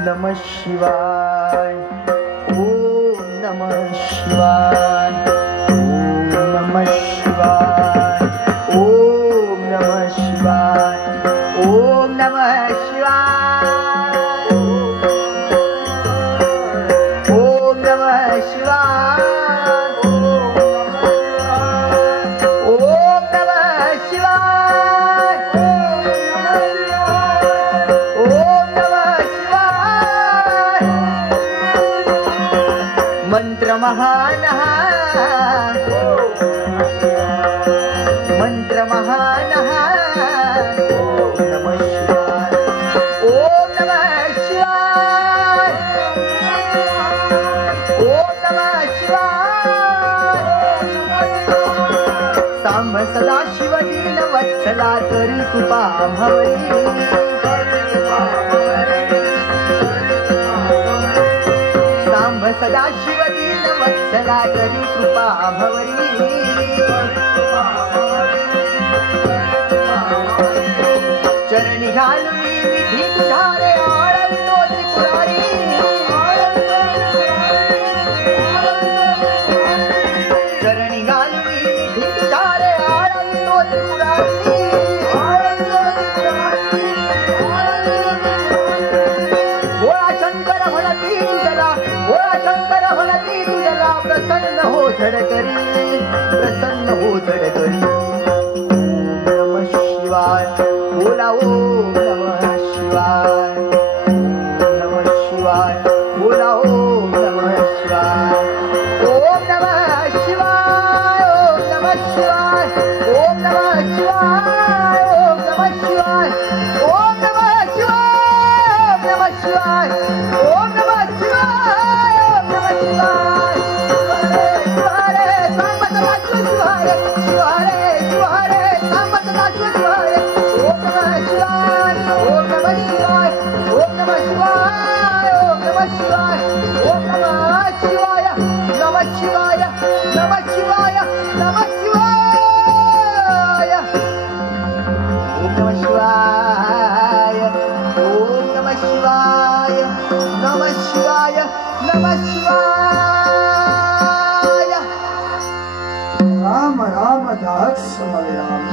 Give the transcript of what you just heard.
नमः शिवाय, ओम नमः शिवाय, ओम नमः शिवाय, ओम नमः शिवाय, ओम नमः शिवाय, ओम नमः शिवाय, ओम नमः शिवाय, ओम नमः शिवाय। मंत्र महान, मंत्र महान, ओम नमः शिवाय, ओम नमः शिवाय, ओम नमः शिवाय। सांब सदा शिव दीन वत्सला करी कृपा भवरी, सांब सदा शिव दीन वत्सला करी कृपा भवरी। चरणी घालुनी विधी तुझारे आळवितो त्रिपुरारी, चरणी घालुनी विधी तुझारे आळवितो त्रिपुरारी। भोळा शंकर म्हणती तुझला, भोळा शंकर म्हणती तुझला, प्रसन्न हो झडकरी, प्रसन्न हो झडकरी। ओम नमः शिवाय, बोला ओम नमः शिवाय, ओम नमः शिवाय, बोला ओम नमः शिवाय, ओम नमः शिवाय, ओम नमः शिवाय, ओम नमः शिवाय, ओम नमः शिवाय, ओम नमः शिवाय, ओम नमः शिवाय, ओम नमः शिवाय, ओम नमः शिवाय। शिवारे सांबतला शिवारे, शिवारे शिवारे सांबतला शिवारे। ओम नमः शिवाय, ओम नमः शिवाय, ओम नमः शिवाय, ओम नमः शिवाय, ओम नमः शिवाय, नमः शिवाय, नमः शिवाय, नमः शिवाय। ओम नमः शिवाय, ओम नमः शिवाय, नमः शिवाय, नमः शिवाय। राम राम दास राम।